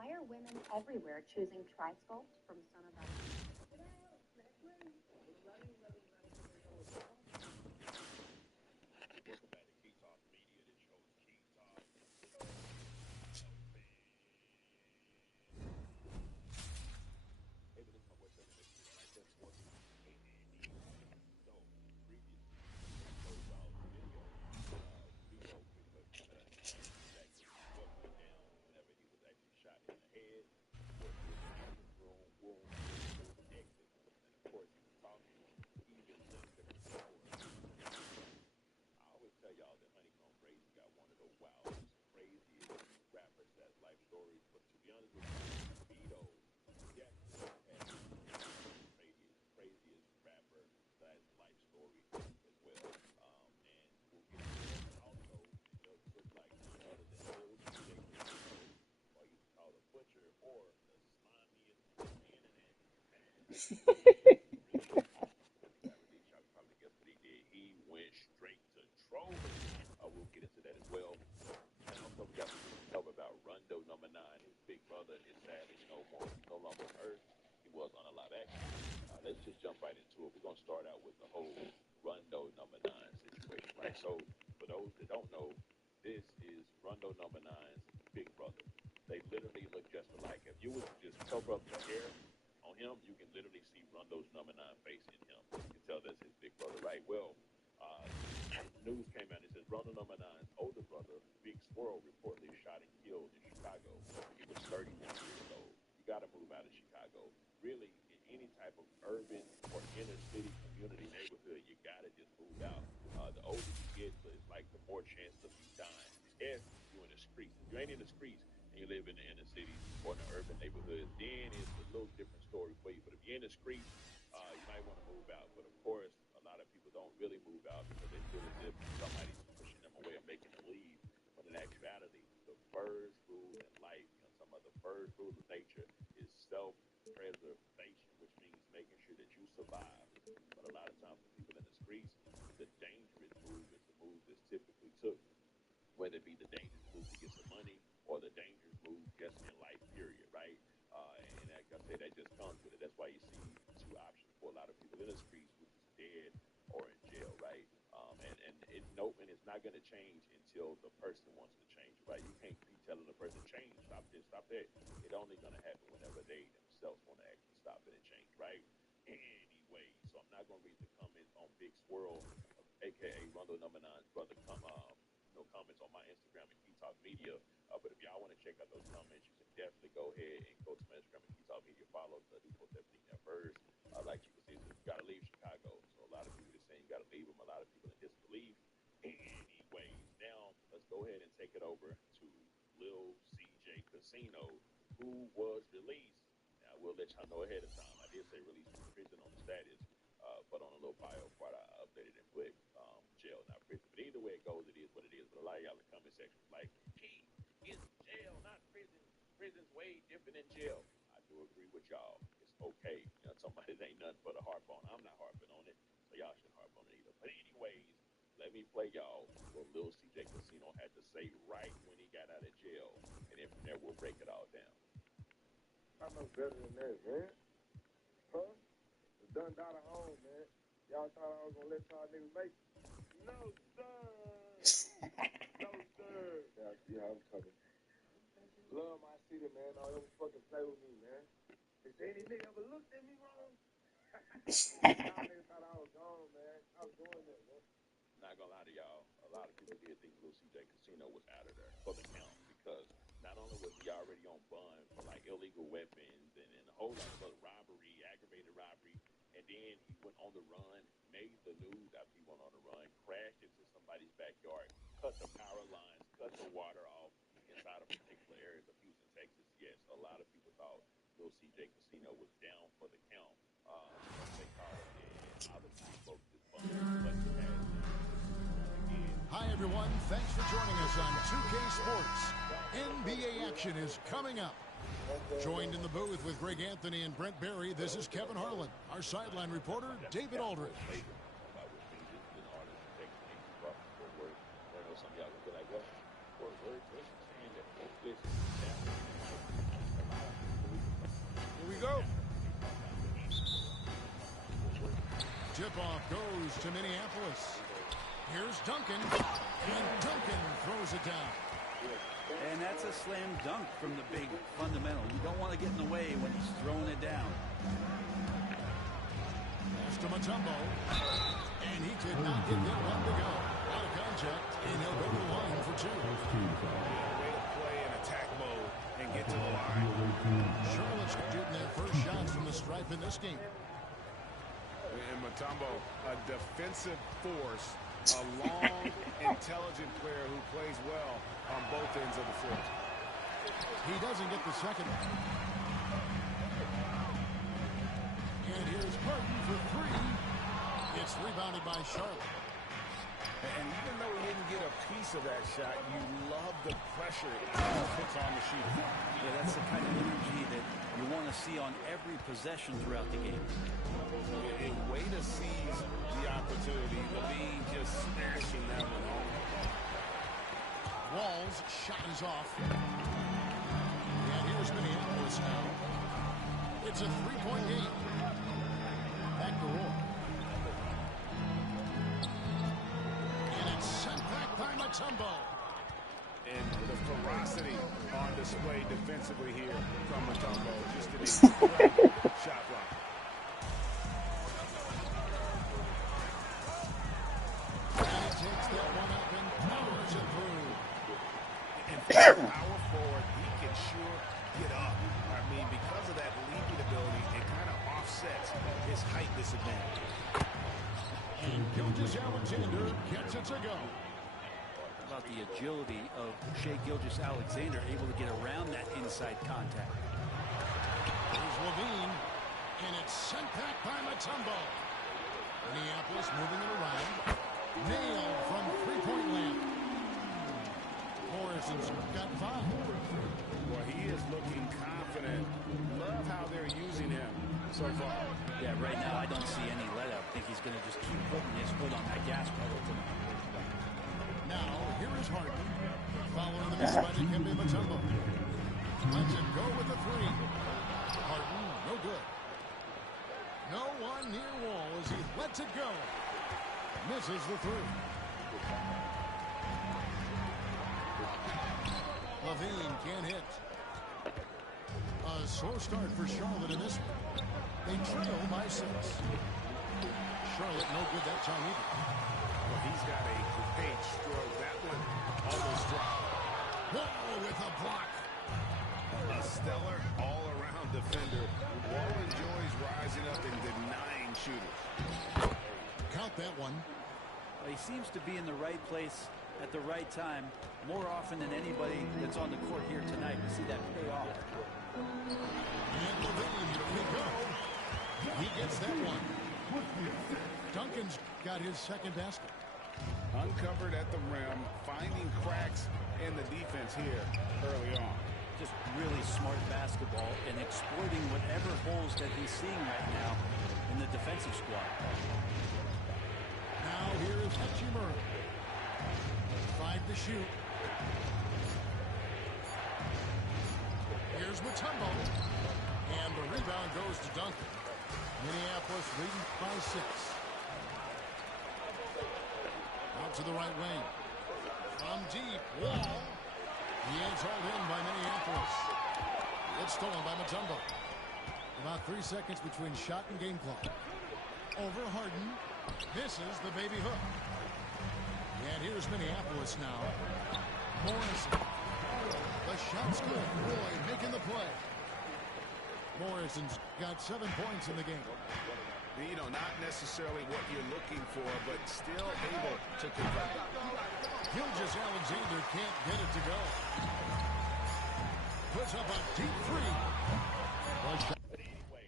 Why are women everywhere choosing tri-sculpt from Son of God? Let's just jump right into it. We're gonna start out with the whole Rondo number 9 situation, right? So, for those that don't know, this is Rondo number 9's big brother. They literally look just alike. If you were to just cover up the hair on him, you can literally see Rondo's number 9 face in him. You can tell that's his big brother, right? Well, uh, news came out. It says Rondo number 9's older brother, Big Swirl, reportedly shot and killed in Chicago. He was 31 years old. You got to move out of Chicago. Really, any type of urban or inner city community neighborhood, you gotta just move out. The older you get, it's like the more chance of you dying. If you're in the streets, if you ain't in the streets and you live in the inner city or in the urban neighborhood, then it's a little different story for you. But if you're in the streets, you might want to move out. But of course, a lot of people don't really move out because they feel as if somebody's pushing them away or making them leave. But in actuality, the first rule in life, some of the first rule of nature is self-preservation, which means making sure that you survive. But a lot of times for people in the streets, the dangerous move is the move that's typically took, whether it be the dangerous move to get some money or the dangerous move just in life, period, right? And like I say, that just comes with it. That's why you see two options for a lot of people in the streets, which is dead or in jail, right? And it's not going to change until the person wants to change, right? You can't be telling the person change, stop this, stop that. It's only going to happen whenever they themselves want to actually stop it and change, right? Anyway, so I'm not going to read the comments on Big Swirl, aka Rondo number 9's brother, comments on my Instagram and Key Talk Media. But if y'all want to check out those comments, you can definitely go ahead and go to my Instagram and Key Talk Media. Follow the do post everything there first. Like you can see, you got to leave Chicago. So a lot of people are saying you got to leave them. A lot of people in disbelief. Anyways, now let's go ahead and it over to Lil CJ Casino, who was released. Now, we'll let y'all know ahead of time. I did say released from prison on the status, but on a little bio part, I updated and put jail, not prison. But either way it goes, it is what it is. But a lot of y'all in the comment section was like, "Key, it's jail, not prison. Prison's way different than jail." I do agree with y'all. It's okay. You know, somebody ain't nothing but a harp on. I'm not harping on it, so y'all shouldn't harp on it either. But anyways, let me play y'all what Lil CJ Casino had to say right when he got out of jail, and then from there we'll break it all down. I know better than that, man. Huh? The done died at home, man. Y'all thought I was gonna let y'all niggas make it? No, sir. No, sir. Yeah, I'm coming. Love my city, man. Don't ever fucking play with me, man. If any nigga ever looked at me wrong, y'all niggas thought I was gone, man. I was going there, man. Not gonna lie to y'all, a lot of people did think Lil CJ Casino was out of there for the count, because not only was he already on bond for like illegal weapons and a whole lot of other robbery, aggravated robbery, and then he went on the run, made the news after he went on the run, crashed into somebody's backyard, cut the power lines, cut the water off inside of particular areas of Houston, Texas. Yes, a lot of people thought Lil CJ Casino was down for the count. They call it, and obviously folks just bumped but he has Hi, everyone. Thanks for joining us on 2K Sports. NBA action is coming up. Joined in the booth with Greg Anthony and Brent Barry, this is Kevin Harlan. Our sideline reporter, David Aldridge. Here we go. Tip-off goes to Minneapolis. Here's Duncan, and Duncan throws it down. And that's a slam dunk from the big fundamental. You don't want to get in the way when he's throwing it down. Pass to Mutombo, and he did not get that one to go. Out of contact, and he'll go to the line for two. Way to play in attack mode and get to the line. Charlotte's shooting their first shots from the stripe in this game. And Mutombo, a defensive force, a long, intelligent player who plays well on both ends of the floor. He doesn't get the second. And here's Burton for three. It's rebounded by Charlotte. And even though he didn't get a piece of that shot, you love the pressure it puts on the shooter. Yeah, that's the kind of energy that you want to see on every possession throughout the game. A way to seize the opportunity. Levine just smashing that one home. Wall's shot is off. And here's Minneapolis now. It's a three-point game. Back to Roy. And it's sent back by Mutombo. And the ferocity on display defensively here from Mutombo. Just an incredible shot block. And he takes that one up and powers it through. And for power forward, he can sure get up. I mean, because of that leaping ability, it kind of offsets his height disadvantage. And Gilgeous-Alexander gets it to go. About the agility of Shai Gilgeous-Alexander, able to get around that inside contact. Here's Levine, and it's sent back by Mutombo. Minneapolis moving it around. Nailed from three-point land. Morrison's got five. Well, he is looking confident. Love how they're using him so far. Yeah, right now I don't see any let up. I think he's going to just keep putting his foot on that gas pedal tonight. Now, here is Harden. Following the miss by Dikembe Mutombo. Lets him go with the three. Harden, no good. No one near Wall as he lets it go. Misses the three. Levine can't hit. A slow start for Charlotte in this one. They trail by 6. Charlotte no good that time either. Well, he's got a great stroke. That one almost dropped. Wall with a block. A stellar all-around defender. Wall enjoys rising up and denying shooters. Count that one. Well, he seems to be in the right place at the right time more often than anybody that's on the court here tonight. We see that pay off. And Levine, here we go. He gets that one. Duncan's got his second basket. Uncovered at the rim, finding cracks in the defense here early on. Just really smart basketball and exploiting whatever holes that he's seeing right now in the defensive squad. Now here's Hachimura. 5 to shoot. Here's Mutombo. And the rebound goes to Duncan. Minneapolis leading by 6. Out to the right wing. From deep. Wall. He is hauled in by Minneapolis. It's stolen by Mutombo. About 3 seconds between shot and game clock. Over Harden. Misses the baby hook. And here's Minneapolis now. Morrison. The shot's good. Roy making the play. Morrison's got 7 points in the game. You know, not necessarily what you're looking for, but still able to convert. Gilgeous-Alexander can't get it to go. Puts up a deep 3. But anyway,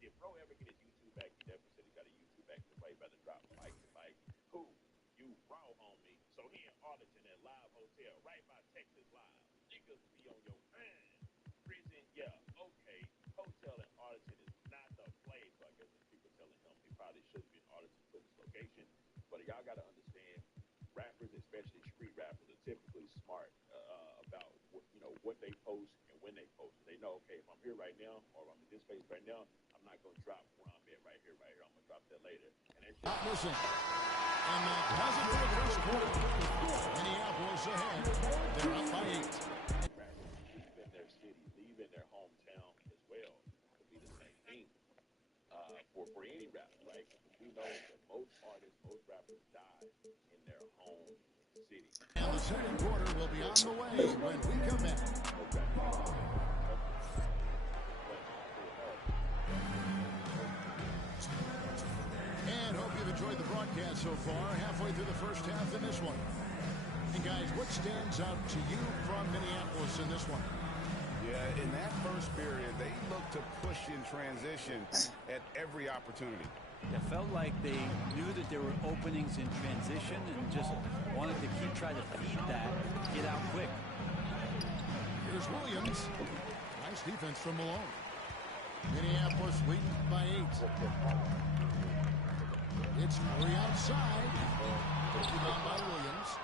if Bro ever get his YouTube back, he never said he got a YouTube back. Somebody better drop Mike to Mike. Who? You raw homie. So he in Arlington at Live Hotel, right by Texas Live. Niggas be on your prison, yeah, okay. Hotel in Arlington is not the place. So I guess the people telling him he probably should be in Arlington for this location. But y'all got to understand, rappers, especially street rappers, are typically smart about what they post and when they post. They know, okay, if I'm here right now or I'm in this place right now, I'm not going to drop where I'm at right here. I'm going to drop that later. And that's Not missing. And that does it for the first quarter. Minneapolis ahead. They're up by 8. rappers leaving their city, leaving their hometown as well could be the same thing for any rapper, right? We know that most artists, most rappers die in their home city. And the second quarter will be on the way when we come back. And hope you've enjoyed the broadcast so far. Halfway through the first half in this one. And guys, what stands out to you from Minneapolis in this one? Yeah, in that first period, they looked to push in transition at every opportunity. It felt like they knew that there were openings in transition and just wanted to keep trying to feed that, get out quick. Here's Williams. Nice defense from Malone. Minneapolis leading by 8. It's Murray outside. Taken on by Williams.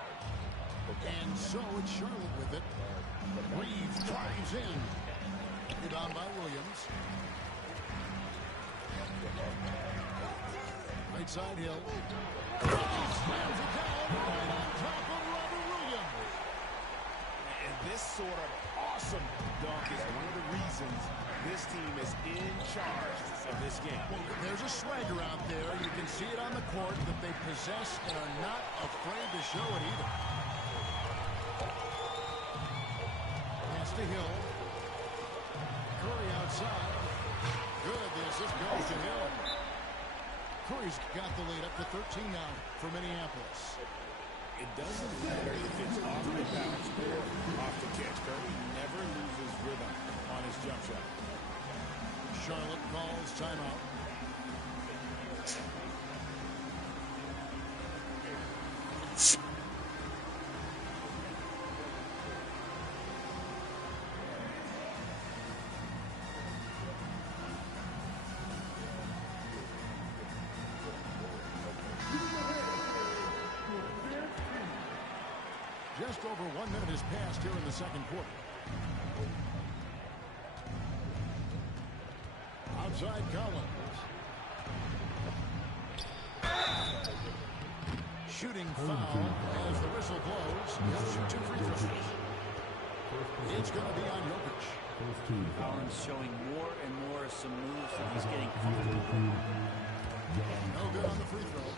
And so it's Charlotte with it. Reeves drives in. Taken on by Williams. Right side Hill. He slams it down right on top of Robert Williams. And this sort of awesome dunk is one of the reasons this team is in charge of this game. Well, there's a swagger out there. You can see it on the court that they possess and are not afraid to show it either. Pass to Hill. Curry outside. Good. The assist goes to Hill. Curry's got the lead up to 13 now for Minneapolis. It doesn't matter if it's off the bounce or off the catch. Curry never loses rhythm on his jump shot. Charlotte calls timeout. Just over 1 minute has passed here in the second quarter. Outside Collins. Shooting foul as the whistle blows. He'll shoot 2 free throws. It's going to be on Jokic. Collins showing more and more some moves that he's getting comfortable. No good on the free throw.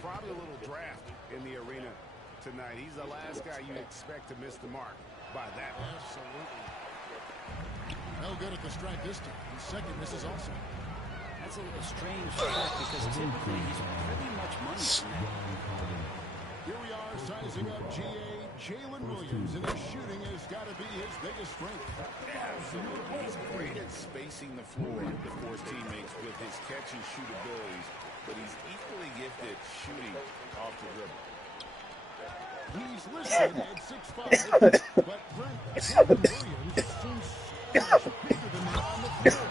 Probably a little draft in the arena tonight. He's the last guy you expect to miss the mark by that much. Absolutely. No good at the stripe this time. His second misses also. That's a strange fact because typically he's pretty much money from that. Here we Sizing up Jalen Williams, and his shooting has got to be his biggest strength. Absolutely. He's great at spacing the floor for his teammates with his catch and shoot abilities, but he's equally gifted shooting off the dribble. He's listed at 6'5", but Jalen Williams seems so much bigger than that on the floor.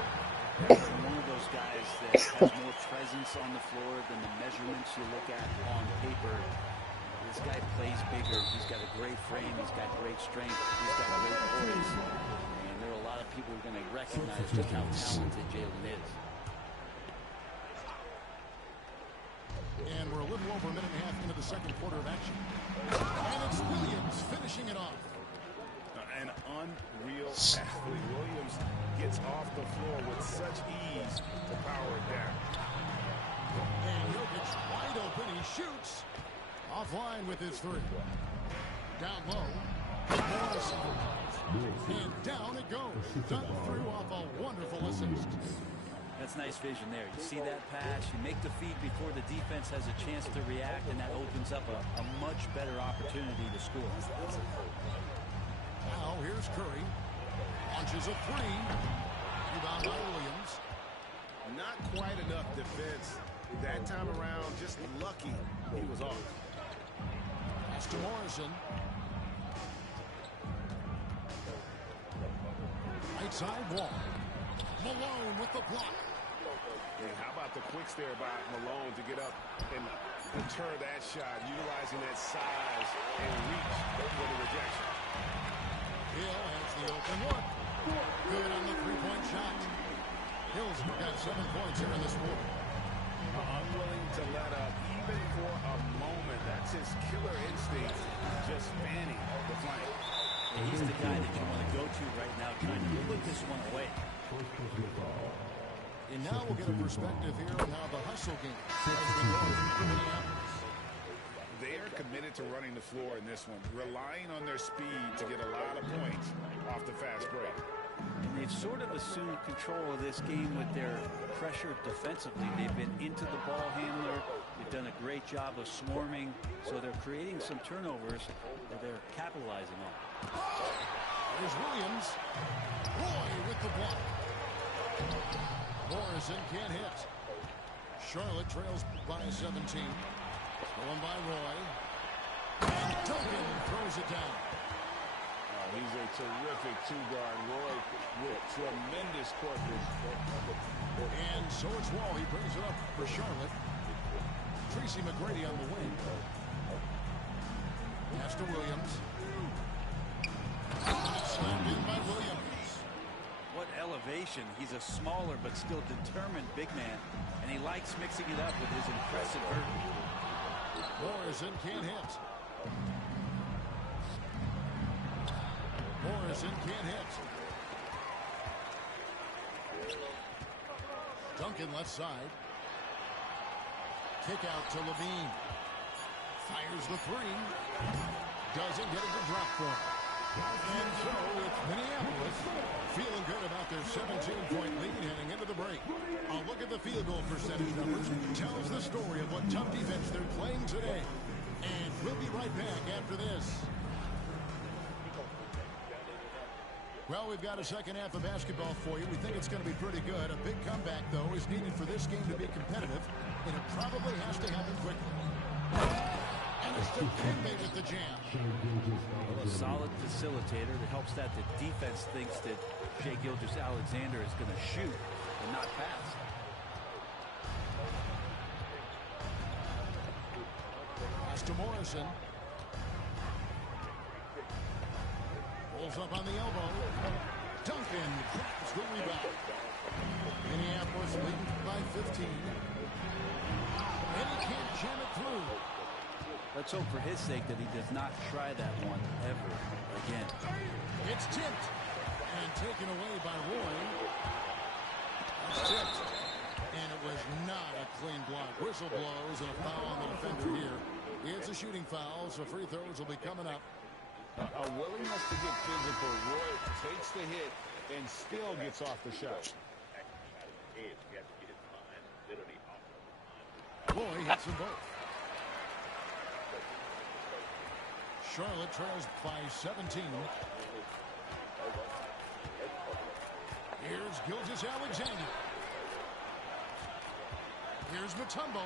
One of those guys that has more presence on the floor than the measurements you look at on paper. This guy plays bigger. He's got a great frame. He's got great strength. He's got great poise. And there are a lot of people who are going to recognize just how talented Jalen is. And we're a little over a minute and a half into the second quarter of action. And it's Williams finishing it off. An unreal athlete. Williams gets off the floor with such ease to power it down. And Jokic wide open. He shoots. Offline with his three. Down low. And down it goes. Done through off a wonderful assist. That's nice vision there. You see that pass, you make the feed before the defense has a chance to react, and that opens up a much better opportunity to score. Now here's Curry. Launches a three. Rebound by Williams. Not quite enough defense that time around. Just lucky he was off. Pass to Morrison. Right side wall. Malone with the block. And how about the quicks there by Malone to get up and deter that shot, utilizing that size and reach for the rejection. Hill has the open look. Good on the three-point shot. Hill's got 7 points here in this quarter. Unwilling to let up even for a moment. That's his killer instinct, just fanning the flank. And he's the guy that you want to go to right now, trying to put this one away. And now we'll get a perspective here on how the hustle game has been going for Minneapolis. They are committed to running the floor in this one, relying on their speed to get a lot of points off the fast break. And they've sort of assumed control of this game with their pressure defensively. They've been into the ball handler. They've done a great job of swarming, so they're creating some turnovers that they're capitalizing on. There's Williams. Roy with the block. Morrison can't hit. Charlotte trails by 17. Going by Roy. And Duncan throws it down. He's a terrific two-guard. Roy with tremendous court vision. And so it's Wall. He brings it up for Charlotte. Tracy McGrady on the wing. Pass to Williams. Slammed in by Williams. What elevation. He's a smaller but still determined big man, and he likes mixing it up with his impressive vert. Morrison can't hit. Morrison can't hit. Duncan left side. Kick out to Levine. Fires the three. Doesn't get it to drop for him. And so it's Minneapolis feeling good about their 17-point lead heading into the break. A look at the field goal percentage numbers tells the story of what tough defense they're playing today. And we'll be right back after this. Well, we've got a second half of basketball for you. We think it's going to be pretty good. A big comeback, though, is needed for this game to be competitive, and it probably has to happen quickly. And it's Dikembe with the jam. A solid facilitator that helps that the defense thinks that Shai Gilgeous-Alexander is going to shoot and not pass. Pass to Morrison. Pulls up on the elbow. Duncan grabs the rebound. Minneapolis leading by 15. And he can't jam it through. Let's hope for his sake that he does not try that one ever again. It's tipped and taken away by Roy. It's tipped. And it was not a clean block. Whistle blows and a foul on the defender here. It's a shooting foul, so free throws will be coming up. A willingness to get physical. Roy takes the hit and still gets off the shot. Roy hits them both. Charlotte trails by 17. Here's Gilgeous-Alexander. Here's Mutombo.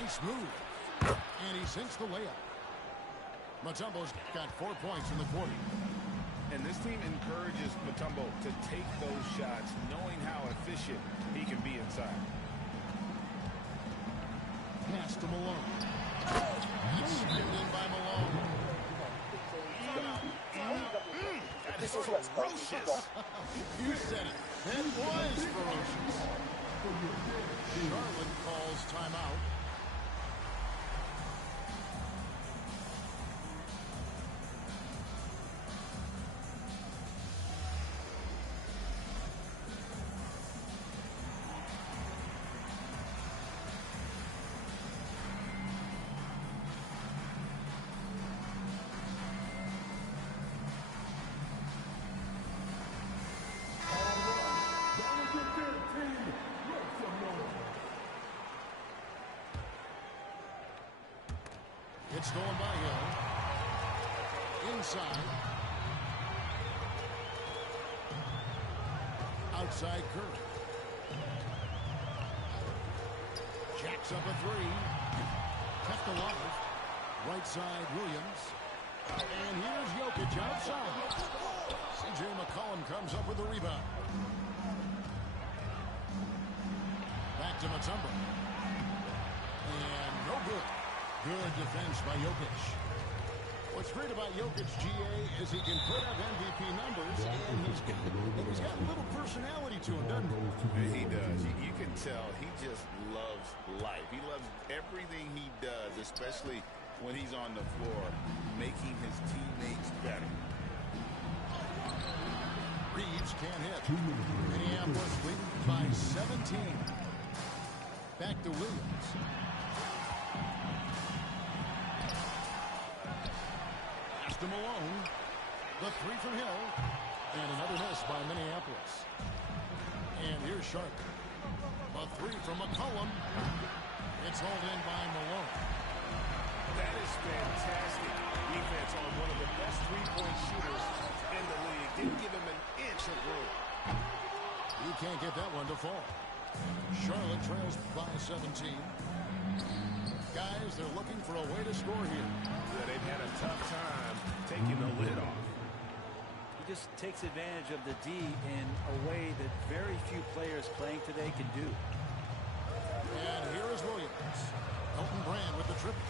Nice move. And he sinks the layup. Mutombo's got 4 points in the quarter. And this team encourages Mutombo to take those shots, knowing how efficient he can be inside. Pass to Malone. He's skipped in by Malone. That is ferocious. You said it. That was ferocious. Charlotte calls timeout. It's stolen by Hill. Inside. Outside Curry. Jacks up a three. Kept alive. Right side Williams. And here's Jokic outside. C.J. McCollum comes up with the rebound. Back to Mutombo. And no good. Good defense by Jokic. What's great about Jokic, GA, is he can put up MVP numbers, and he's got a little personality to him, doesn't he? He does. You can tell he just loves life. He loves everything he does, especially when he's on the floor, making his teammates better. Reeves can't hit. Minneapolis leading by 17. Back to Williams. To Malone. The three from Hill. And another miss by Minneapolis. And here's Sharp. A three from McCollum. It's hauled in by Malone. That is fantastic defense on one of the best three-point shooters in the league. Didn't give him an inch of room. He can't get that one to fall. Charlotte trails by 17. Guys, they're looking for a way to score here. Yeah, they've had a tough time taking the lid off. He just takes advantage of the D in a way that very few players playing today can do. And here is Williams. Elton Brand with the triple.